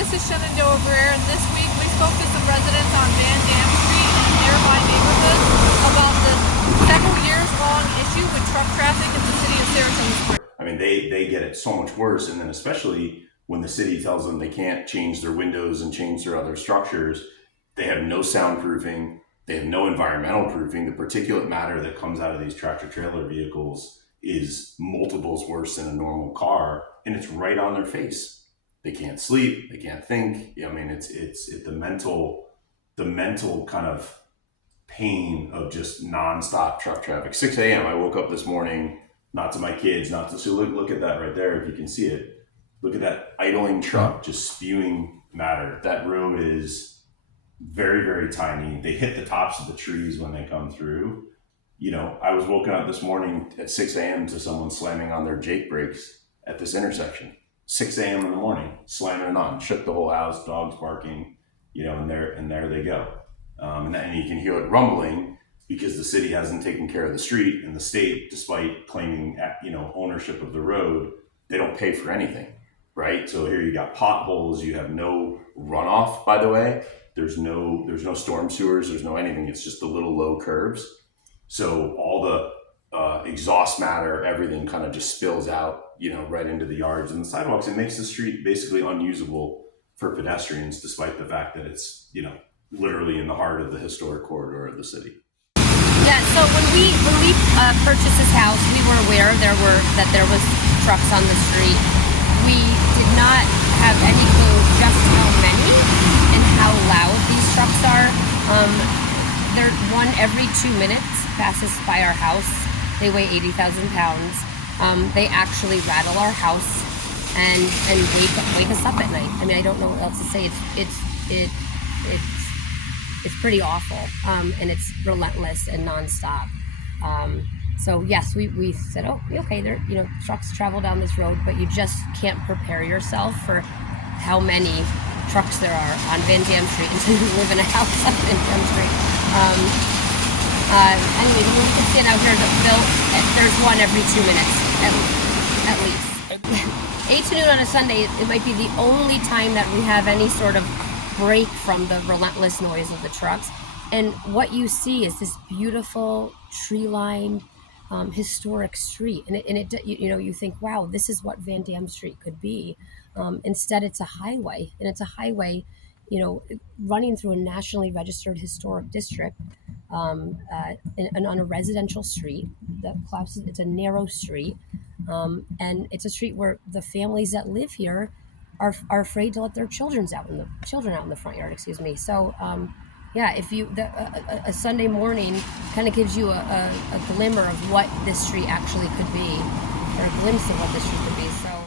this is Shenandoah Greer, and this week we spoke to some residents on Van Dam Street and nearby neighborhoods about the several years long issue with truck traffic in the city of Saratoga Springs. I mean, they get it so much worse, and then especially when the city tells them they can't change their windows and change their other structures. They have no soundproofing, they have no environmental proofing. The particulate matter that comes out of these tractor trailer vehicles is multiples worse than a normal car, and it's right on their face. They can't sleep, they can't think. I mean, it's the mental kind of pain of just nonstop truck traffic. 6 a.m. I woke up this morning, not to my kids, not to, so look at that right there if you can see it. Look at that idling truck just spewing matter. That road is very, very tiny. They hit the tops of the trees when they come through. You know, I was woken up this morning at 6 a.m. to someone slamming on their Jake brakes at this intersection. 6 a.m. in the morning, slamming it on, shook the whole house, dogs barking, you know, and there they go. And you can hear it rumbling because the city hasn't taken care of the street, and the state, despite claiming, you know, ownership of the road, they don't pay for anything, right? So here you got potholes, you have no runoff, by the way. There's no storm sewers, there's no anything. It's just the little low curves. So all the exhaust matter, everything kind of just spills out, you know, right into the yards and the sidewalks. It makes the street basically unusable for pedestrians, despite the fact that it's, you know, literally in the heart of the historic corridor of the city. Yeah, so when we purchased this house, we were aware there was trucks on the street. We did not have any clue just how many and how loud these trucks are. They're one every 2 minutes passes by our house. They weigh 80,000 pounds. They actually rattle our house and wake us up at night. I mean, I don't know what else to say. It's pretty awful, and it's relentless and nonstop. So yes, we said, oh, okay, there, you know, trucks travel down this road, but you just can't prepare yourself for how many trucks there are on Van Dam Street until you live in a house on Van Dam Street. Anyway, when we can stand out here, there's one every 2 minutes, at least. 8 to noon on a Sunday, it might be the only time that we have any sort of break from the relentless noise of the trucks. And what you see is this beautiful tree-lined historic street, and it you know, you think, wow, this is what Van Dam Street could be. Instead, it's a highway, and it's a highway, you know, running through a nationally registered historic district, and on a residential street that collapses. It's a narrow street, and it's a street where the families that live here are afraid to let their children out in the front yard. Excuse me. So. Yeah, if you a Sunday morning kind of gives you a glimmer of what this street actually could be, or a glimpse of what this street could be. So.